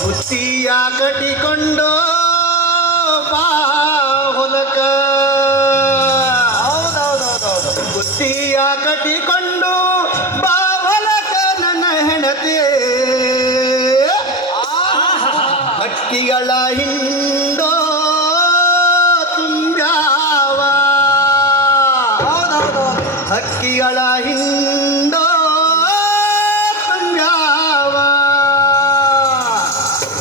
ಬುತ್ತಿಯ ಕಟ್ಟಿಕೊಂಡು ಬಾ ಹೊಲಕ ಹೌದೌದೌದೌದು. ಬುತ್ತಿಯ ಕಟ್ಟಿಕೊಂಡು ಬಾ ಹೊಲಕ ನನ್ನ ಹೆಣತಿ ಹಕ್ಕಿಗಳ ಹಿಂಡೋ ತುಂಬ್ಯಾವ ಹೌದೌದೌದು. ಹಕ್ಕಿಗಳ ಹಿಂಡೋ ತುಂಬ್ಯಾವ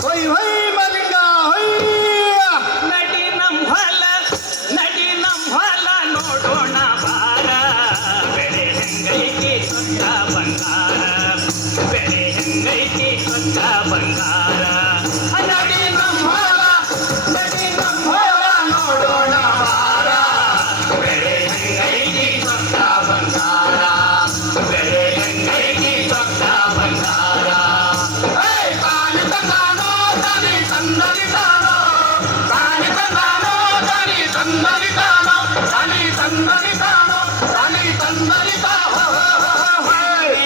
ಹೊಯ್ ಹೊಯ್ ಮಲಿಂಗ ಹೊಯ್ಯ ನಡಿ ನಮ್ ಹೊಲ ನೋಡೋಣ ಬಾರ ಬೆಳೆ ಹೆಂಗೈತಿ ಸ್ವಚ್ಛ ಬಂಗಾರ ಬೆಳೆ ಹೆಂಗೈತಿ ಸ್ವಚ್ಛ ಬಂಗಾರ ನಡಿ ನಮ್ ಹೊಲ ನೋಡೋಣ ಬಾರ ಬೆಳೆ ಹೆಂಗೈತಿ ಸ್ವಚ್ಛ ಬಂಗಾರ ಬೆಳೆ ಹೆಂಗೈತಿ ಸ್ವಚ್ಛ ಬಂಗಾರ ತಾನಿ ತಂದಾನೋ ತಾನಿ ತಂದರಿತಾನೋ ತಾನಿ ತಂದಾನೋ ತಾನಿ ತಂದರಿತಾನೋ ತಾನಿ ತಂದರಿತಾನೋ ತಾನಿ ತಂದರಿತಾನೋ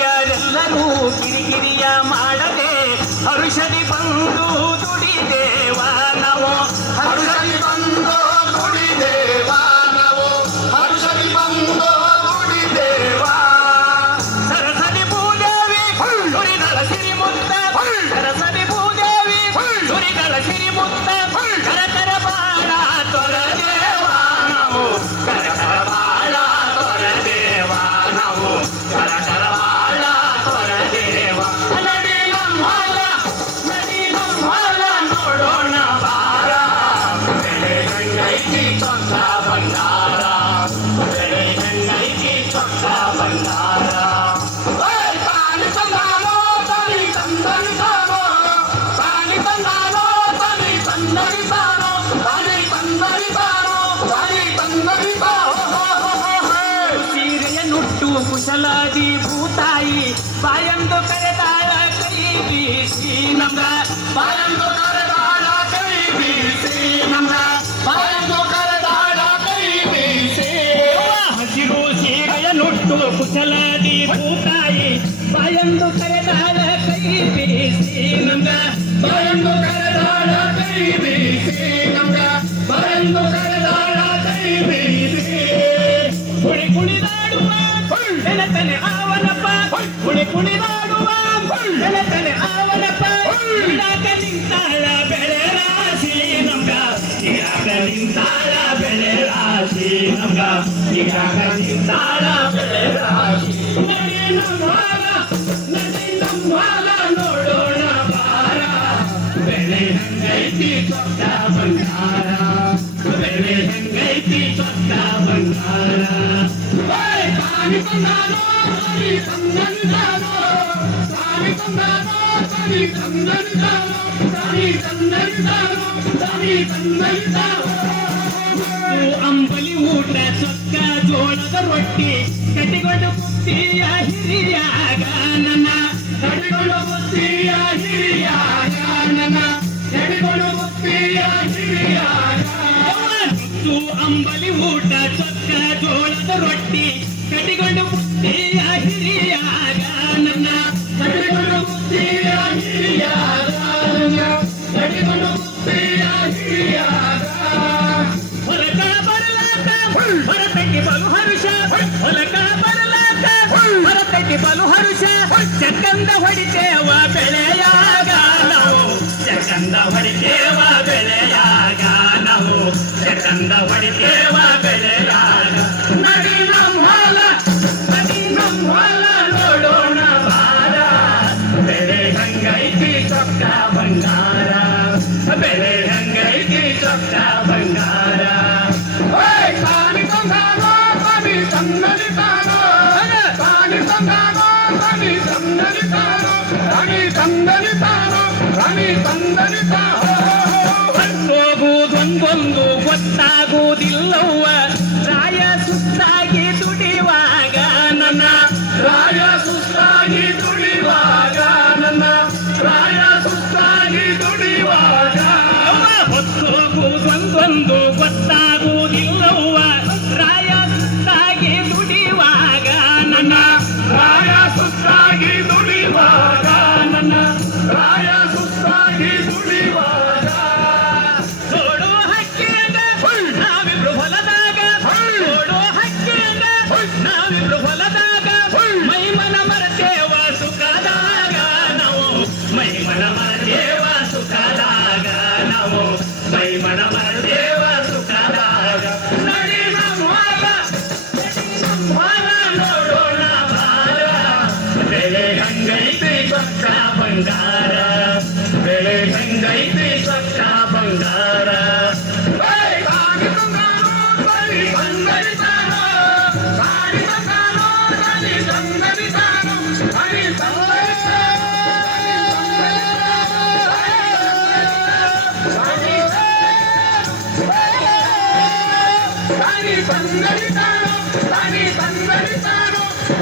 ಯಾರೆಲ್ಲರೂ ಕಿರಿಕಿರಿಯ ಮಾಡದೆ ಹರುಷದಿ ಬಂದು ದುಡಿದೇವ ನಾವು ಹರುಷದಿ ಬಂದು ದುಡಿದೇವ ನಾವು ಹರುಷದಿ ಬಂದು ದುಡಿದೇವ ಸರಸದಿ ಭೂದೇವಿ ನುರಿಗಳ ಸಿರಿಮುತ್ತ ಸರಸದಿ ಭೂದೇವಿ ನುರಿಗಳ ಸಿರಿಮುತ್ತ ಕರಕರ ಬಾಳ ತೊರದೇವ ನಾವು ಕರಕರ ಬಾಳ ತೊರದೇವ ನಾವು ಕರಕರ ಬಾಳ ತೊರದೇವ ನಡಿ ನಮ್ಮ ಹೊಲ ನೋಡೋಣ ಬಾರ ಬೆಳೆ ಹೆಂಗೈತಿ ಚೊಕ್ಕ ಬಂಗಾರ ಬೆಳೆ ಹೆಂಗೈತಿ ಚೊಕ್ಕ ಬಂಗಾರ ತಾನಿ ತಂದಾನೋ ತಾನಿ ತಂದರಿತಾನೋ ತಾನಿ ತಂದಾನೋ ತಾನಿ ತಂದರಿತಾನೋ ತಾನಿ ತಂದರಿತಾನೋ ತಾನಿ ತಂದರಿತಾನೋ ಸೀರೆಯ ನುಟ್ಟು ಕುಶಲಾದಿ ಭೂತಾಯಿ ಬಾಯಂದು ಕರೆದಾಳ ಕೈ ಬೀಸಿ ನಮ್ಗ ಬಾಯಂದು ಕರೆದಾಳ ಕೈ ಬೀಸಿ ನಮ್ಗ ಬಾಯಂದು ಕರೆದಾಳ ಕೈ ಬೀಸಿ ಹಸಿರು ಸೀರೆಯ ನುಟ್ಟು ಕುಶಲಾದಿ ಭೂತಾಯಿ ಬಾಯಂದು ಕರೆದಾಳ ಕೈ ಬೀಸಿ ನಮ್ಗ ಬಾಯಂದು ಕರೆದಾಳ ಕೈ ಬೀಸಿ ನಮ್ಗ ಬಾಯಂದು ಕರೆದಾಳ ಕೈ ಬೀಸಿ ಕುಣಿ ಕುಣಿದಾಡುವ ನೆಲತನೆ ಆವನಪ್ಪ ಕುಣಿ ಕುಣಿದಾಡುವ ನೆಲತನೆ ಆವನಪ್ಪ ಇಡಾಕ ನಿಂತಾಳ ಬೆಳೆ ರಾಶಿ ನಮ್ಗ ಇಡಾಕ ನಿಂತಾಳ ಬೆಳೆ ರಾಶಿ ನಮ್ಗ ಇಡಾಕ ನಿಂತಾಳ ಬೆಳೆ ರಾಶಿ ನಡಿ ನಮ್ಮ ಹೊಲ ನೋಡೋಣ ಬಾರ ಬೆಳೆ ಹೆಂಗೈತಿ ಚೊಕ್ಕ ಬಂಗಾರ ಬೆಳೆ ಹೆಂಗೈತಿ ಚೊಕ್ಕ ಬಂಗಾರ ತಾನಿ ತಂದಾನೋ ತಾನಿ ತಂದರಿತಾನೋ ತಾನಿ ತಂದಾನೋ ತಾನಿ ತಂದರಿತಾನೋ ತಾನಿ ತಂದರಿತಾನೋ ತಾನಿ ತಂದರಿತಾನೋ ಅಂಬಲಿ ಊಟ ಚೊಕ್ಕ ಜೋಳದ ರೊಟ್ಟಿ ಕಟ್ಟಿಕೊಂಡು ಬುತ್ತಿಯ ಹಿರಿಯಾಗ ನನ್ನ ಕಟ್ಟಿಕೊಂಡು ಬುತ್ತಿಯ ಹಿರಿಯಾಗ ನನ್ನ ಕಟ್ಟಿಕೊಂಡು ಬುತ್ತಿಯ ಹಿರಿಯಾಗ ಅಂಬಲಿ ಊಟ ಚೊಕ್ಕ ಜೋಳದ ರೊಟ್ಟಿ ಕಟ್ಟಿಕೊಂಡು ಬುತ್ತಿಯ ಹಿರಿಯಾಗ ನನ್ನ ಕಟ್ಟಿಕೊಂಡು ಬುತ್ತಿಯ ಹಿರಿಯಾಗ ನನ್ನ ಕಟ್ಟಿಕೊಂಡು ಬುತ್ತಿಯ ಹಿರಿಯಾಗ ಹೊಲಕ ಬರಲಾಕ ಹೊರತಕ್ಕೆ ಬಲು ಹರುಷ ಹೊಲಕ ಬರಲಾಕ ಹೊರತಕ್ಕೆ ಬಲು ಹರುಷ ಚಕ್ಕಂದ ಹೊಡಿತೇವ ಬೆಳೆಯಾಗ ನಾವು ಚಕ್ಕಂದ ಹೊಡಿತೇವ ಬೆಳೆಯಾಗ ನಾವು ಚಕ್ಕಂದ ಹೊಡಿತೇವ ಬೆಳೆಯಾಗ ನಡಿ ನಮ್ಮ ಹೊಲ ನೋಡೋಣ ಬಾರ ಬೆಳೆ ಹೆಂಗೈತಿ ಚೊಕ್ಕ ಬಂಗಾರ ಬೆಳೆ ಹೆಂಗೈತಿ ಚೊಕ್ಕ ಬಂಗಾರ ತಾನಿ ತಂದಾನೋ ತಾನಿ ತಂದರಿತಾನೋ ತಾನಿ ತಂದಾನೋ ತಾನಿ ತಂದರಿತಾನೋ ತಾನಿ ತಂದರಿತಾನೋ ತಾನಿ ತಂದರಿತಾನೋ ಹೋಗುವುದೊಂದೊಂದು ಗೊತ್ತಾಗುವುದಿಲ್ಲವ್ವ ರಾಯ ಸುತ್ತಾಗಿ ದುಡಿಯುವಾಗ ನನ್ನ ರಾಯ ಸುತ್ತಾಗಿ ದುಡಿಯುವಾಗ ನನ್ನ ರಾಯ ಸುತ್ತಾಗಿ ದುಡಿಯುವಾಗ ಹೊತ್ತೋಗುವುದೊಂದೊಂದು ಗೊತ್ತಾಗುವುದಿಲ್ಲವ್ವ ರಾಯ ಸುತ್ತಾಗಿ ದುಡಿಯುವಾಗ ನನ್ನ ರಾಯ ಸುತ್ತಾಗಿ ದುಡಿಯುವಾಗ ನನ್ನ ರಾಯ ಸುತ್ತಾಗಿ ಬಂಗಾರ ಬೆಳೆ ಹೆಂಗೈತಿ ಸ್ವಚ್ಛ ಬಂಗಾರ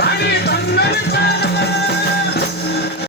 Tani